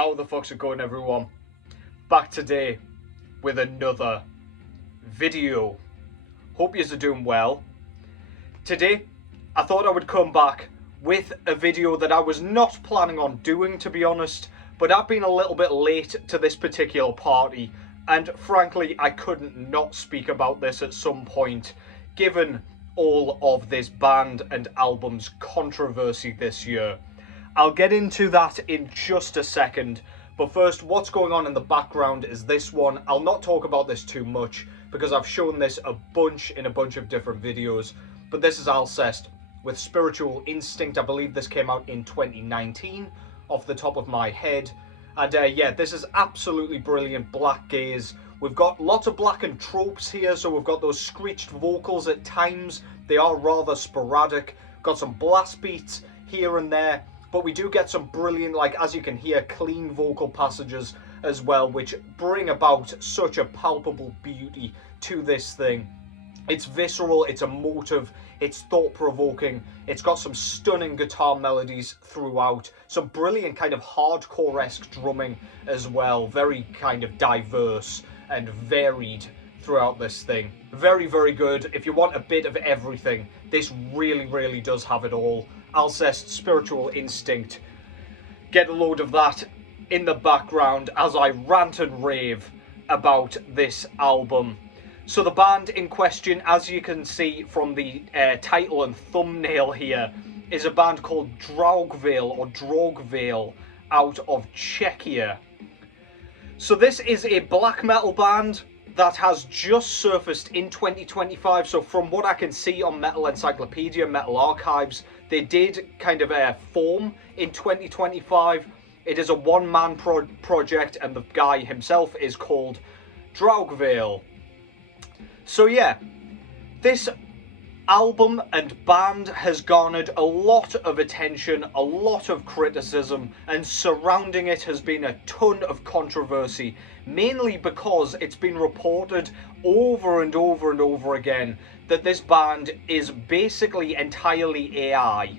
How the fuck's it going, everyone? Back today with another video. Hope yous are doing well. Today I thought I would come back with a video that I was not planning on doing, to be honest, but I've been a little bit late to this particular party, and frankly I couldn't not speak about this at some point given all of this band and album's controversy this year. I'll get into that in just a second, but first, what's going on in the background is this one. I'll not talk about this too much because I've shown this a bunch in a bunch of different videos, but this is Alcest with Spiritual Instinct. I believe this came out in 2019 off the top of my head, and yeah, this is absolutely brilliant black gaze. We've got lots of blackened tropes here, so we've got those screeched vocals at times. They are rather sporadic. Got some blast beats here and there, but we do get some brilliant, like, as you can hear, clean vocal passages as well, which bring about such a palpable beauty to this thing. It's visceral, it's emotive, it's thought-provoking, it's got some stunning guitar melodies throughout, some brilliant kind of hardcore-esque drumming as well, very kind of diverse and varied throughout this thing. Very, very good. If you want a bit of everything, this really does have it all. Alcest, Spiritual Instinct. Get a load of that in the background as I rant and rave about this album. So the band in question, as you can see from the title and thumbnail here, is a band called Draugveil out of Czechia. So this is a black metal band that has just surfaced in 2025. So from what I can see on Metal Encyclopedia, Metal Archives, they did kind of form in 2025. It is a one-man project, and the guy himself is called Draugveil. So yeah, this album and band has garnered a lot of attention, a lot of criticism, and surrounding it has been a ton of controversy, mainly because it's been reported over and over again that this band is basically entirely AI.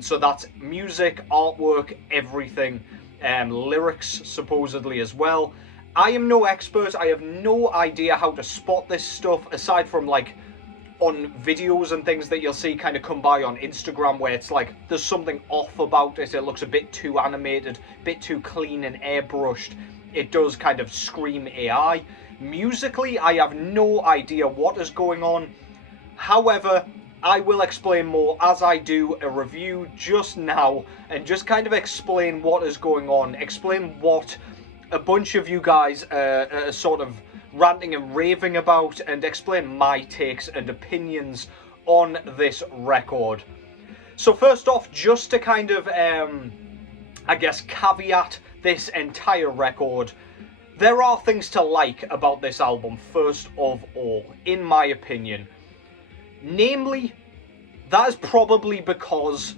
So that's music, artwork, everything, lyrics supposedly as well. I am no expert. I have no idea how to spot this stuff, aside from like on videos and things that you'll see kind of come by on Instagram where it's like there's something off about it. It looks a bit too animated, a bit too clean and airbrushed. It does kind of scream AI. Musically, I have no idea what is going on. However, I will explain more as I do a review just now and just kind of explain what is going on, explain what a bunch of you guys are sort of ranting and raving about, and explain my takes and opinions on this record. So first off, just to kind of, I guess, caveat this entire record, there are things to like about this album, first of all, in my opinion. Namely, that is probably because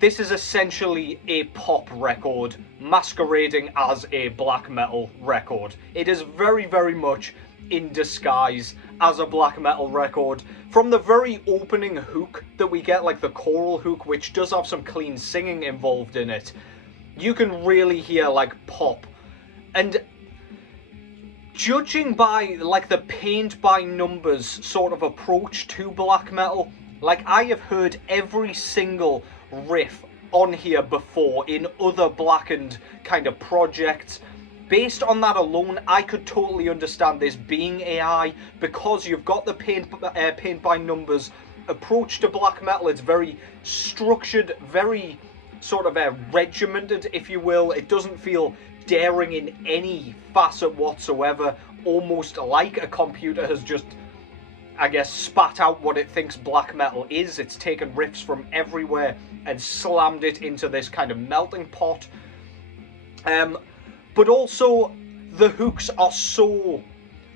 this is essentially a pop record masquerading as a black metal record. It is very much in disguise as a black metal record. From the very opening hook that we get, like the choral hook, which does have some clean singing involved in it, you can really hear like pop. And judging by like the paint by numbers sort of approach to black metal, like I have heard every single riff on here before in other blackened kind of projects. Based on that alone, I could totally understand this being AI, because you've got the paint by numbers approach to black metal. It's very structured, very sort of regimented, if you will. It doesn't feel daring in any facet whatsoever, almost like a computer has just, I guess, spat out what it thinks black metal is. It's taken riffs from everywhere and slammed it into this kind of melting pot. But also, the hooks are so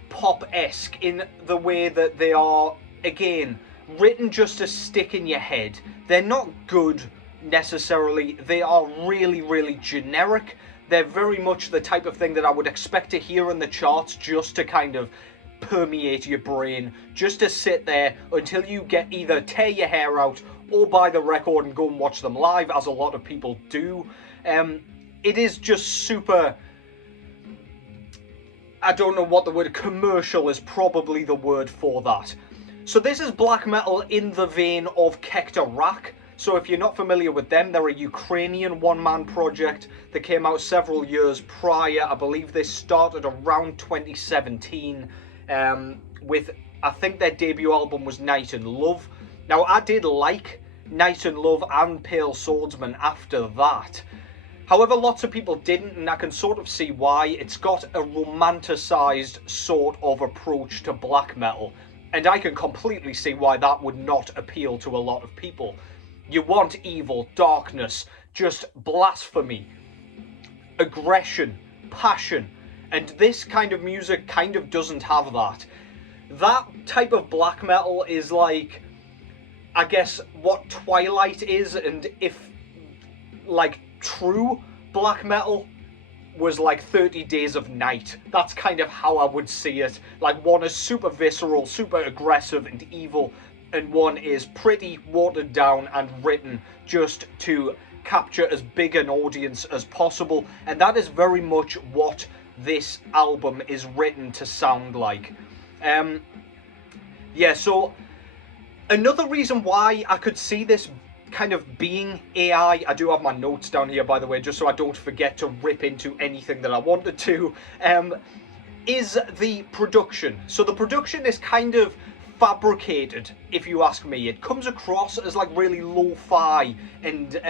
pop-esque in the way that they are, again, written just to stick in your head. They're not good, necessarily. They are really generic. They're very much the type of thing that I would expect to hear in the charts, just to kind of permeate your brain, just to sit there until you get either tear your hair out or buy the record and go and watch them live, as a lot of people do. it is just super, I don't know what the word, commercial is probably the word for that. So this is black metal in the vein of Kector. So if you're not familiar with them, they're a Ukrainian one-man project that came out several years prior. I believe they started around 2017 with, I think their debut album was Night and Love. Now, I did like Night and Love and Pale Swordsman after that. However, lots of people didn't, and I can sort of see why. It's got a romanticized sort of approach to black metal, and I can completely see why that would not appeal to a lot of people. You want evil, darkness, just blasphemy, aggression, passion, and this kind of music kind of doesn't have that. That type of black metal is like, I guess, what Twilight is, and if, like, true black metal was like 30 Days of Night. That's kind of how I would see it. Like, one is super visceral, super aggressive and evil, and one is pretty watered down and written just to capture as big an audience as possible, and that is very much what this album is written to sound like. Yeah, so another reason why I could see this kind of being AI, I do have my notes down here, by the way, just so I don't forget to rip into anything that I wanted to, is the production. So the production is kind of fabricated, if you ask me. It comes across as like really lo-fi and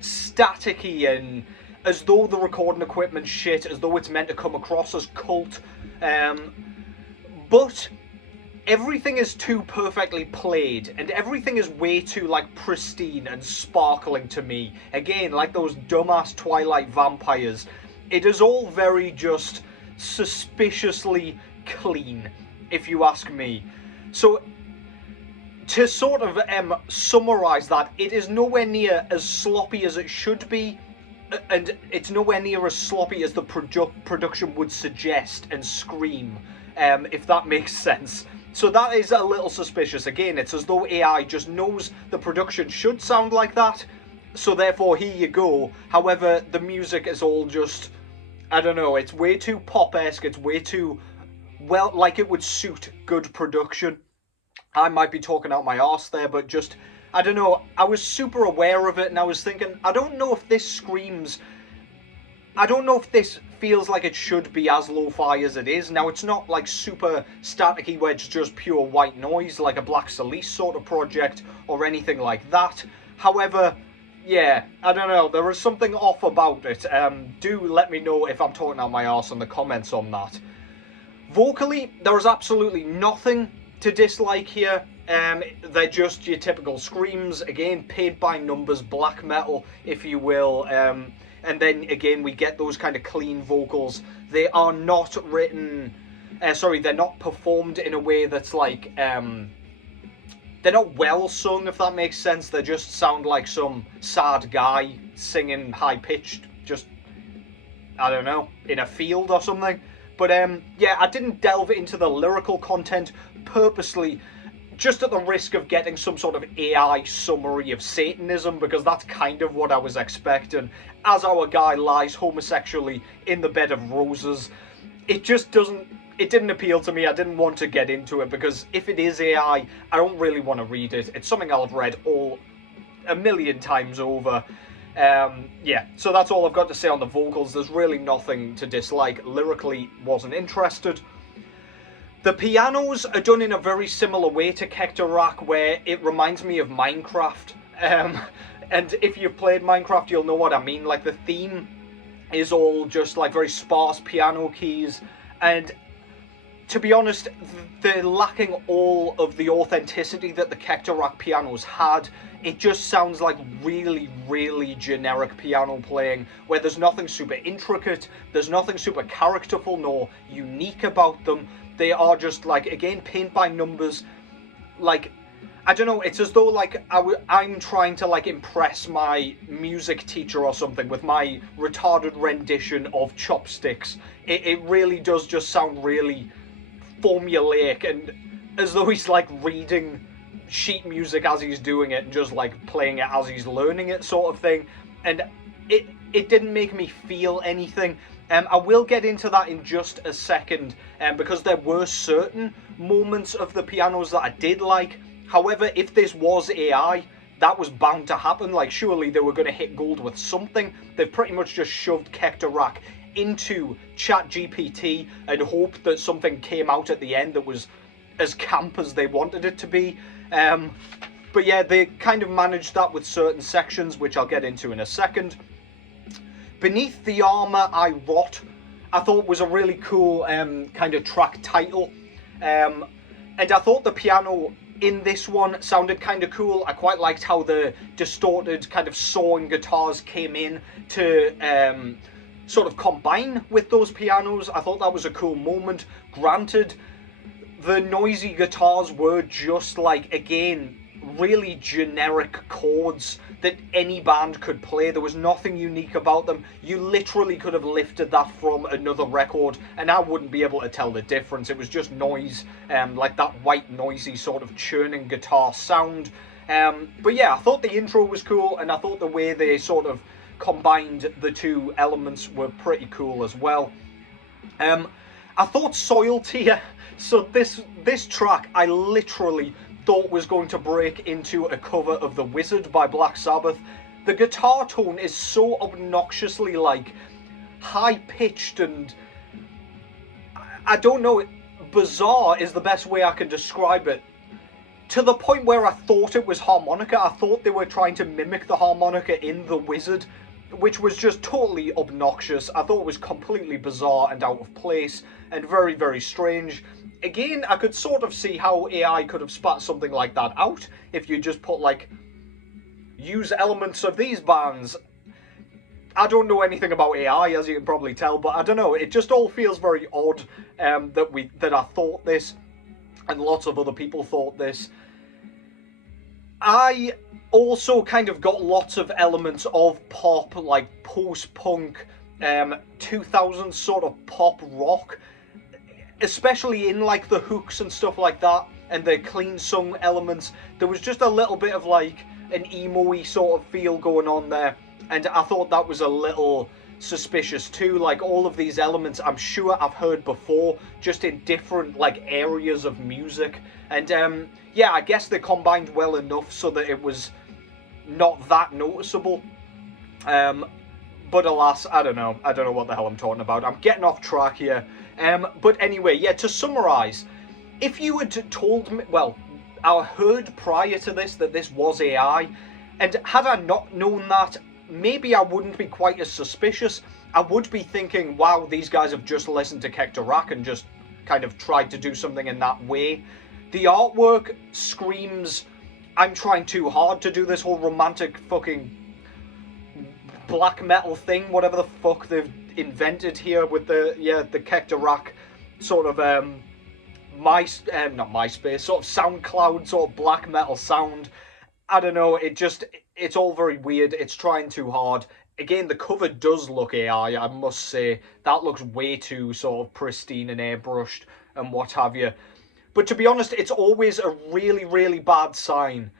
staticky, and as though the recording equipment's shit, as though it's meant to come across as cult. But everything is too perfectly played, and everything is way too like pristine and sparkling to me. Again, like those dumbass Twilight vampires. It is all very just suspiciously clean, if you ask me. So, to sort of summarise that, it is nowhere near as sloppy as it should be, and it's nowhere near as sloppy as the production would suggest and scream, if that makes sense. So that is a little suspicious. Again, it's as though AI just knows the production should sound like that, so therefore here you go. However, the music is all just, I don't know, it's way too pop-esque, it's way too, well, like it would suit good production. I might be talking out my arse there, but just, I don't know, I was super aware of it, and I was thinking, I don't know if this screams, I don't know if this feels like it should be as lo-fi as it is. Now, it's not like super staticky where it's just pure white noise, like a Black Celice sort of project, or anything like that. However, yeah, I don't know, there is something off about it. Do let me know if I'm talking out my arse in the comments on that. Vocally, there is absolutely nothing to dislike here. They're just your typical screams, again, paint by numbers black metal, if you will, and then again we get those kind of clean vocals. They are not written, they're not performed in a way that's like, they're not well sung, if that makes sense. They just sound like some sad guy singing high pitched, just, I don't know, in a field or something. But yeah, I didn't delve into the lyrical content purposely, just at the risk of getting some sort of AI summary of Satanism, because that's kind of what I was expecting. As our guy lies homosexually in the bed of roses, it just didn't appeal to me. I didn't want to get into it, because if it is AI, I don't really want to read it. It's something I've read a million times over. Yeah, so that's all I've got to say on the vocals. There's really nothing to dislike. Lyrically, wasn't interested. The pianos are done in a very similar way to Kector, where it reminds me of Minecraft. And if you've played Minecraft, you'll know what I mean. Like, the theme is all just like very sparse piano keys, and to be honest, they're lacking all of the authenticity that the Kector pianos had. It just sounds like really, really generic piano playing, where there's nothing super intricate, there's nothing super characterful nor unique about them. They are just like, again, paint by numbers. Like, I don't know, it's as though like I'm trying to like impress my music teacher or something with my retarded rendition of Chopsticks. It really does just sound really formulaic, and as though he's like reading sheet music as he's doing it and just like playing it as he's learning it, sort of thing. And it it didn't make me feel anything. I will get into that in just a second, because there were certain moments of the pianos that I did like. However, if this was AI, that was bound to happen. Like, surely they were going to hit gold with something. They've pretty much just shoved Kector into ChatGPT and hoped that something came out at the end that was as camp as they wanted it to be. But yeah, they kind of managed that with certain sections, which I'll get into in a second. Beneath the Armour I Rot, I thought was a really cool kind of track title. And I thought the piano in this one sounded kind of cool. I quite liked how the distorted kind of sawing guitars came in to sort of combine with those pianos. I thought that was a cool moment. Granted, the noisy guitars were just like, again, really generic chords that any band could play. There was nothing unique about them. You literally could have lifted that from another record and I wouldn't be able to tell the difference. It was just noise, like that white noisy sort of churning guitar sound. But yeah, I thought the intro was cool, and I thought the way they sort of combined the two elements were pretty cool as well. I thought Soil Tear, so this track I literally thought was going to break into a cover of The Wizard by Black Sabbath. The guitar tone is so obnoxiously like high-pitched and I don't know, bizarre is the best way I can describe it. To the point where I thought it was harmonica. I thought they were trying to mimic the harmonica in The Wizard, which was just totally obnoxious. I thought it was completely bizarre and out of place and very, very strange. Again, I could sort of see how AI could have spat something like that out if you just put, like, use elements of these bands. I don't know anything about AI, as you can probably tell, but I don't know, it just all feels very odd that I thought this, and lots of other people thought this. I also kind of got lots of elements of pop, like post-punk, 2000s sort of pop rock, especially in like the hooks and stuff like that, and the clean sung elements. There was just a little bit of like an emo-y sort of feel going on there, and I thought that was a little suspicious too. Like, all of these elements I'm sure I've heard before, just in different like areas of music, and yeah, I guess they combined well enough so that it was not that noticeable. But alas, I don't know what the hell I'm talking about. I'm getting off track here. But anyway, yeah, to summarise, if you had told me, well, I heard prior to this that this was AI, and had I not known that, maybe I wouldn't be quite as suspicious. I would be thinking, wow, these guys have just listened to Kector and just kind of tried to do something in that way. The artwork screams, I'm trying too hard to do this whole romantic fucking black metal thing, whatever the fuck they've invented here with the Kector sort of not MySpace, sort of SoundCloud sort of black metal sound. I don't know, it's all very weird. It's trying too hard. Again, the cover does look AI, I must say. That looks way too sort of pristine and airbrushed and what have you. But to be honest, it's always a really, really bad sign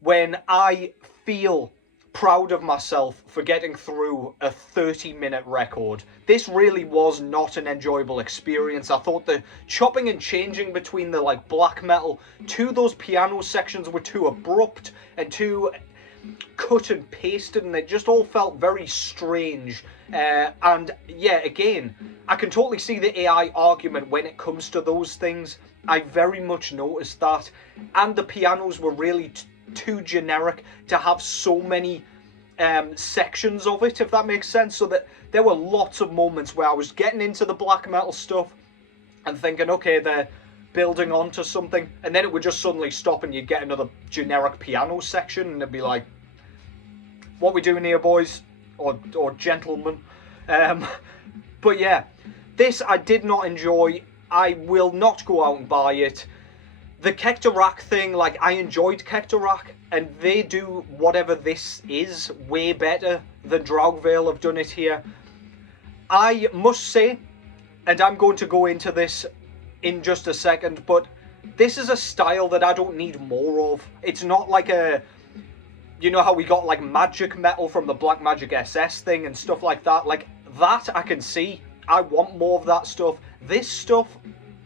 when I feel proud of myself for getting through a 30-minute record. This really was not an enjoyable experience. I thought the chopping and changing between the like black metal to those piano sections were too abrupt and too cut and pasted, and it just all felt very strange. And yeah, again, I can totally see the AI argument when it comes to those things. I very much noticed that, and the pianos were really too generic to have so many sections of it, if that makes sense. So that there were lots of moments where I was getting into the black metal stuff and thinking, okay, they're building onto something, and then it would just suddenly stop and you'd get another generic piano section and it'd be like, what we doing here, boys or gentlemen? But yeah, this I did not enjoy. I will not go out and buy it. The Kector thing, like, I enjoyed Kector, and they do whatever this is way better than Draugveil have done it here. I must say, and I'm going to go into this in just a second, but this is a style that I don't need more of. It's not like a you know how we got like magic metal from the Black Magic SS thing and stuff like that? Like that I can see. I want more of that stuff. This stuff,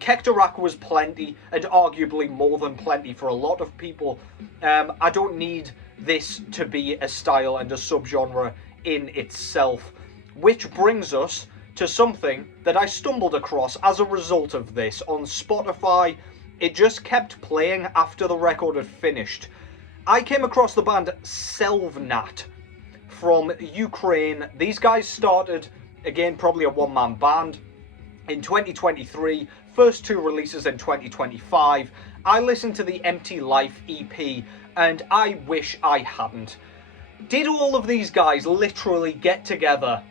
Kector was plenty, and arguably more than plenty for a lot of people. I don't need this to be a style and a subgenre in itself. Which brings us to something that I stumbled across as a result of this on Spotify. It just kept playing after the record had finished. I came across the band Selnat from Ukraine. These guys started, again, probably a one-man band in 2023, first two releases in 2025. I listened to the Empty Life EP, and I wish I hadn't. Did all of these guys literally get together,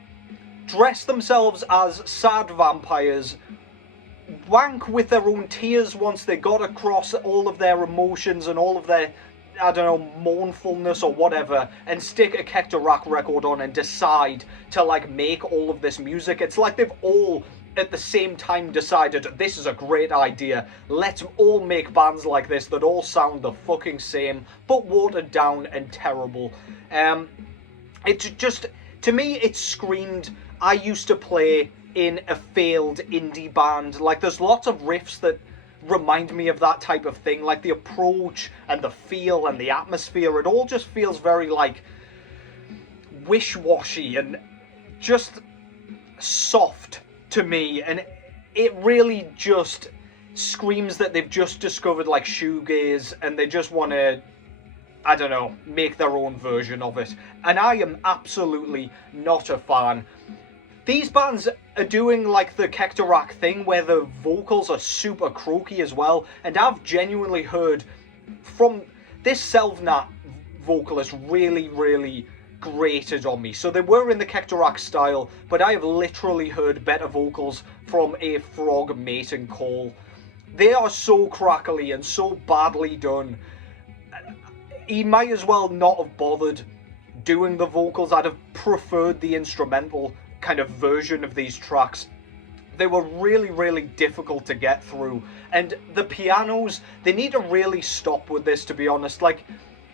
dress themselves as sad vampires, wank with their own tears once they got across all of their emotions and all of their, I don't know, mournfulness or whatever, and stick a Kector record on and decide to like make all of this music? It's like they've all at the same time decided, this is a great idea, let's all make bands like this that all sound the fucking same but watered down and terrible. It just, to me, it screamed, I used to play in a failed indie band. Like, there's lots of riffs that remind me of that type of thing, like the approach and the feel and the atmosphere. It all just feels very like wish-washy and just soft to me, and it really just screams that they've just discovered like shoegaze and they just want to, I don't know, make their own version of it, and I am absolutely not a fan. These bands are doing like the Kector thing where the vocals are super croaky as well, and I've genuinely heard from this Selnat vocalist really grated on me. So they were in the Kector style, but I have literally heard better vocals from a frog mating call. They are so crackly and so badly done. He might as well not have bothered doing the vocals. I'd have preferred the instrumental kind of version of these tracks. They were really difficult to get through, and the pianos, they need to really stop with this, to be honest. Like,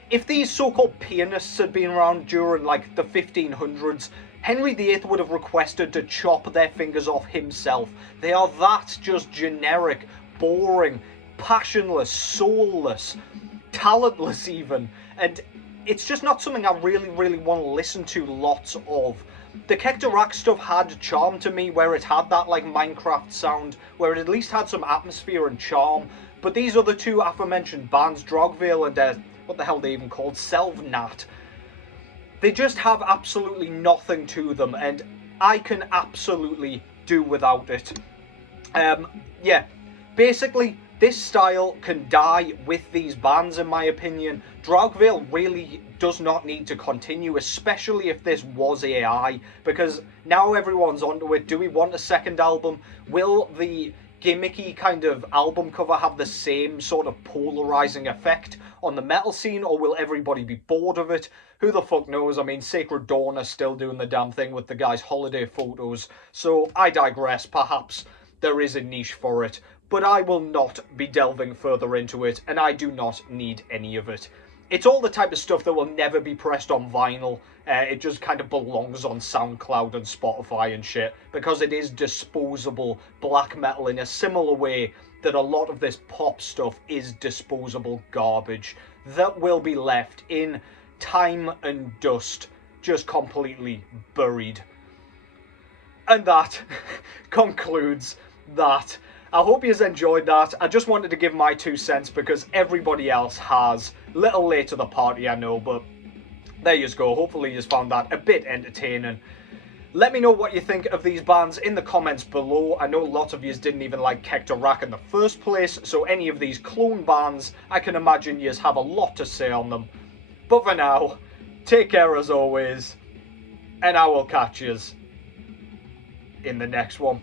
if these so-called pianists had been around during like the 1500s, Henry VIII would have requested to chop their fingers off himself. They are that just generic, boring, passionless, soulless, talentless even, and it's just not something I really want to listen to lots of. The Kector stuff had charm to me, where it had that like Minecraft sound, where it at least had some atmosphere and charm, but these other two aforementioned bands, Draugveil and what the hell they even called, Selnat, they just have absolutely nothing to them, and I can absolutely do without it. Yeah, basically, this style can die with these bands, in my opinion. Draugveil really does not need to continue, especially if this was AI, because now everyone's onto it. Do we want a second album? Will the gimmicky kind of album cover have the same sort of polarizing effect on the metal scene, or will everybody be bored of it? Who the fuck knows? I mean, Sacred Dawn is still doing the damn thing with the guys' holiday photos, so I digress. Perhaps there is a niche for it, but I will not be delving further into it, and I do not need any of it. It's all the type of stuff that will never be pressed on vinyl. It just kind of belongs on SoundCloud and Spotify and shit, because it is disposable black metal in a similar way that a lot of this pop stuff is disposable garbage that will be left in time and dust, just completely buried. And that concludes that. I hope you enjoyed that. I just wanted to give my 2 cents because everybody else has. Little late to the party, I know, but there you go. Hopefully you found that a bit entertaining. Let me know what you think of these bands in the comments below. I know lots of you didn't even like Kector in the first place, so any of these clone bands, I can imagine you have a lot to say on them. But for now, take care as always, and I will catch you in the next one.